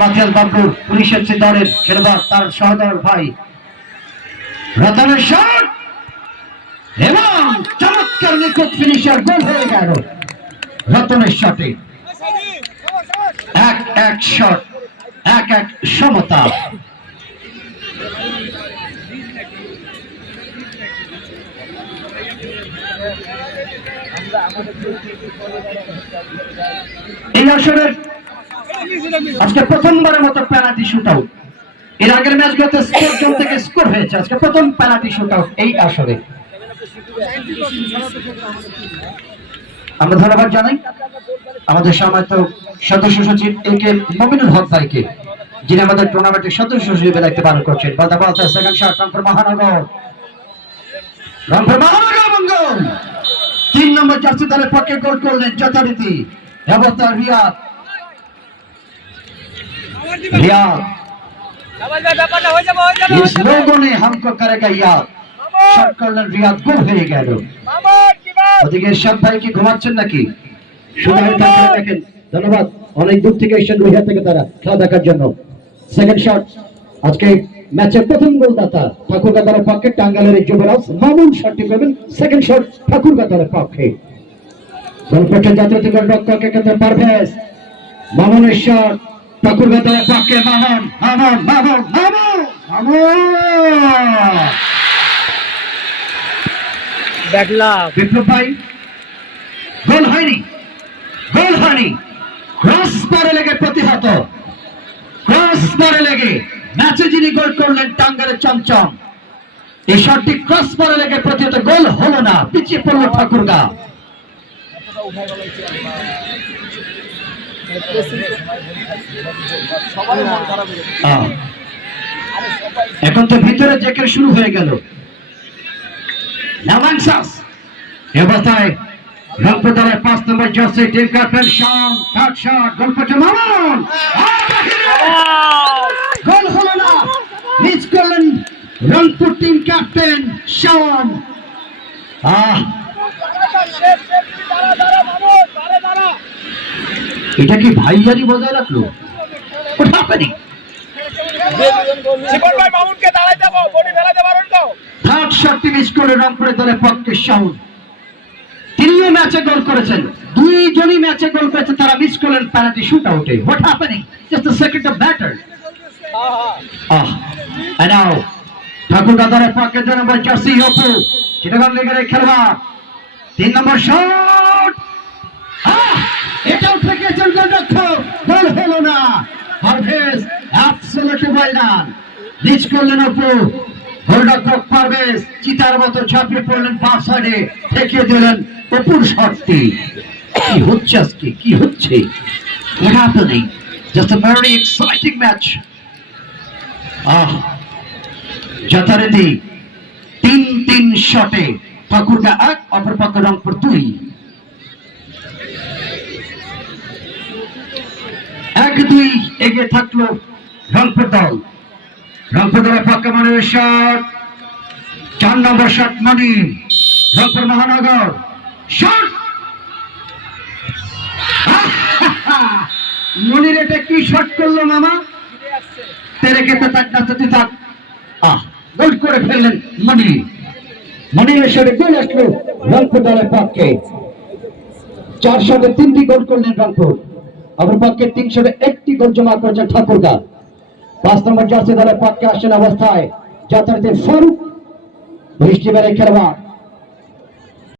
মাতিয়াল বাবুর পুলিশের দলের খেলোয়াড় তার সহদর ভাই রতনের শট এবং চমৎকার নিখুঁত ফিনিশার গোল হয়ে গেল রতনের শটে। এক এক শট, এক এক সমতা। এই আসরের আজকে প্রথমবারের মতো পেনাল্টি শুট আউট। এর আগের ম্যাচগুলোতে স্কোর জোন থেকে স্কোর হয়েছে, আজকে প্রথম পেনাল্টি শুট আউট এই আসরে। আমরা ধন্যবাদ জানাই আমাদের সম্মানিত সদস্য সচিব একে মমিনুল হক ভাইকে, যিনি আমাদের টুর্নামেন্টের সদস্য হিসেবে দায়িত্ব পালন করছেন। বলতে বলতে সেকেন্ড শট রংপুর মহানগর, রংপুর মহানগর মঙ্গল 3 নম্বর জার্সি দলের পক্ষে গোল করলেন যথারীতি অবস্থা রিয়াদ। रियाद इस लोगों ने हमको करेगा याद। शॉट করলেন রিয়াদ, গোল হয়ে গেল। ওদিকে সব ভাই কি ঘুমাচ্ছেন নাকি? শুধু দেখেন। ধন্যবাদ, অনেক দূর থেকে এসেছেন রুহিয়া থেকে তারা খেলা দেখার জন্য। সেকেন্ড শট আজকে ম্যাচের প্রথম গোলদাতা ঠাকুরগাঁওয়ের পক্ষে টাঙ্গাইলের যুবরাজ মামুন শটটি করবেন। সেকেন্ড শট ঠাকুরগাঁওয়ের পক্ষে গোলপক্ষে জাতীয় গোলরক্ষক এক্ষেত্রে পারভেজ মামুনের শট ঠাকুরগাঁওয়ের পক্ষে মামুন মামুন মামুন মামুন মামুন ব্যাকলা বিপ্লব ভাই গোল হয়নি, গোল হয়নি। ক্রস বারে লেগে প্রতিহত, ক্রস বারে লেগে ম্যাচে যিনি গোল করলেন টাঙ্গাইলের চমচম, এই শটটি ক্রস বারে লেগে প্রতিহত, গোল হলো না, পিছিয়ে পড়ল ঠাকুরগাঁও। এখন তো ভিতরে জেকের শুরু হয়ে গেল। অবস্থায় রংপুর দলের 5 নম্বর জার্সি টিম ক্যাপ্টেন শান থার্ড শট গোল করছে মামুন, গোল হলো না, মিস করলেন রংপুর টিম ক্যাপ্টেন শান। এটা কি ভাইয়ারি বজায় রাখলো? থার্ড শটটি মিস করে রংপুরের দলের পক্ষে শাওন। তিনিও ম্যাচে গোল করেছেন, দুইজনই ম্যাচে গোল করেছেন, তারা মিস করলেন পেনাল্টি শুট আউটে। What happening? Just a second of batter. and now Thakurgaon দলের পক্ষে 2 নম্বর জার্সি অপু চিটাগাং লিগের খেলোয়াড় 3 নম্বর শট, এটাও ঠেকেছেন গোলরক্ষক, গোল হলো না। Parvez absolutely well done, miss করলেন অপু। গোলরক্ষক পারভেজ চিতার মতো ঝাঁপিয়ে পড়লেন বাঁ সাইডে, ঠেকিয়ে দিলেন অপুর শটটি। কি হচ্ছে আজকে, কি হচ্ছে? What happening? Just a very exciting match. যথারীতি 3-3 শটে ঠাকুরগাঁও 1, অপরপক্ষে রংপুর 2। 1-2 এগিয়ে থাকলো রংপুর দল। রংপুর দলের পক্ষে মনিরের শট, 4 নম্বর শট মনির, রংপুর মহানগর শট। মনির এটা কি শট করলো মামা? তেরে খেতে থাক গোল করে ফেললেন মনির। মনিরের শটে গোল আসলো রংপুর দলের পক্ষে। 4 শটে 3টি গোল করলেন রংপুর, অপর পক্ষে 3 শটে 1টি গোল জমা করেছেন ঠাকুরগাঁও। 5 নম্বর জার্সি দলের পক্ষে আসছেন অবস্থায় যথারীতি ফারুক বৃষ্টিবারের খেলোয়াড়।